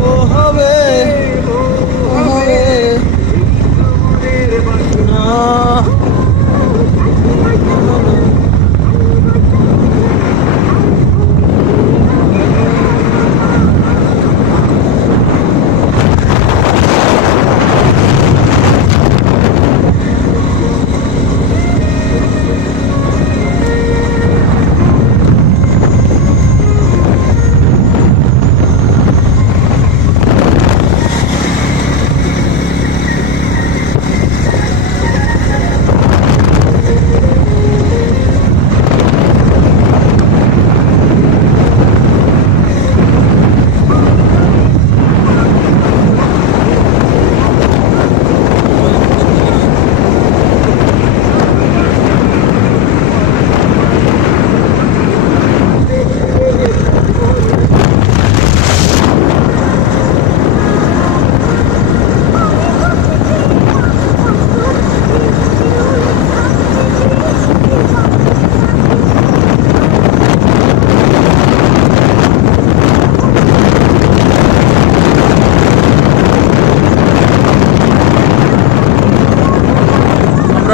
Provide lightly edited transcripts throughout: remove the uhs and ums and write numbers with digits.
ও হবে ও হবে না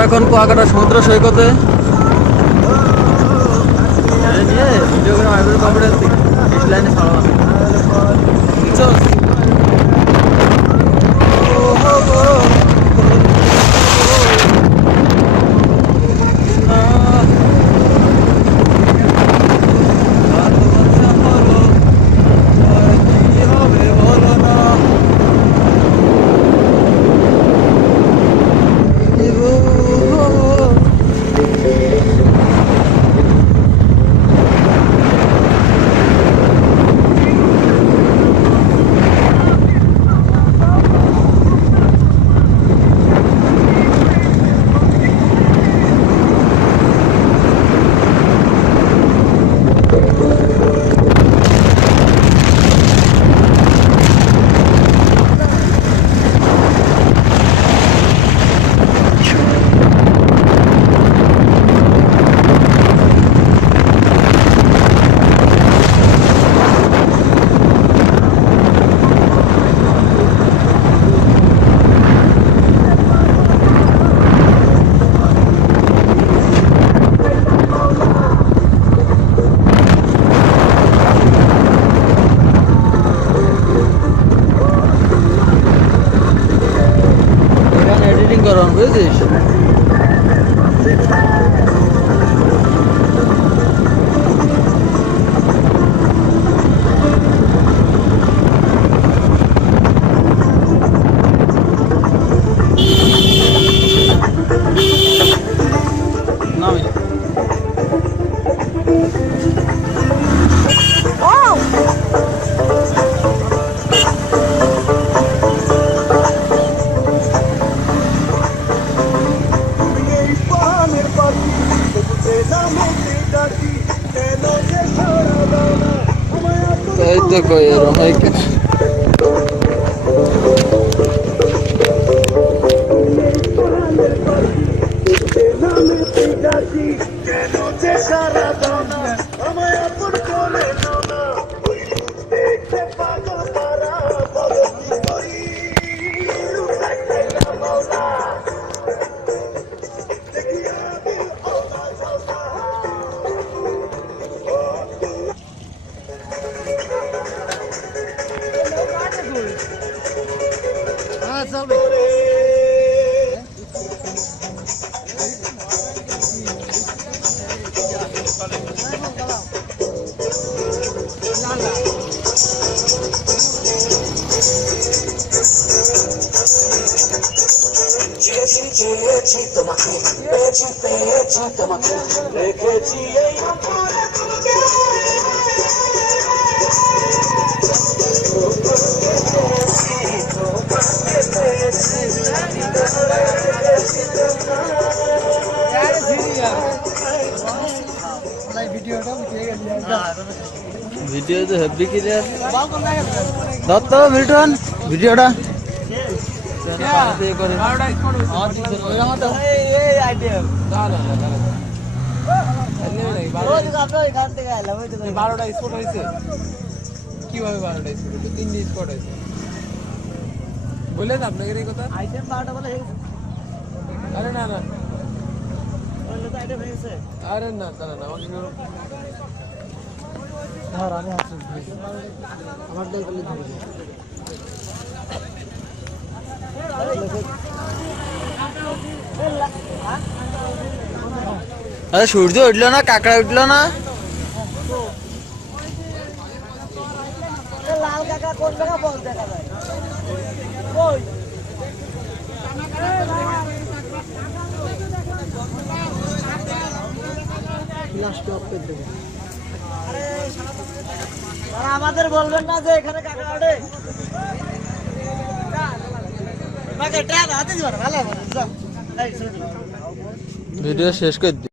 এখন কুয়াকাটা সমুদ্র সৈকতে নিয়ে ভিডিও করে মাইক্রো কম্পিউটার লাইনে ছাড়া করুন বুঝছিস এই তো কই এরকম হয় কেন ভিডিও তো হেভি ক্লিয়ার দত্ত মিল্টন ভিডিওটা কি কিভাবে 12টায় ছিল? তো 3 স্পট আছে। বললেন আপনাদের এই কথা? আইটেম 12টা বলে হয়ে গেছে। আরে না না, বললে তো আইটেম হয়ে গেছে। আরে না দাঁড়া না, আমাকে ধর আমি আসছি। আমার দেখ বলে ধরে। আরে সূর্য উঠলো না, কাকড়া উঠলো না। লাল কাকা কোন জায়গা বল দেখা যায়? কই? আমাদের বলবেন না যে এখানে কাকা ওঠে। ভিডিও শেষ করে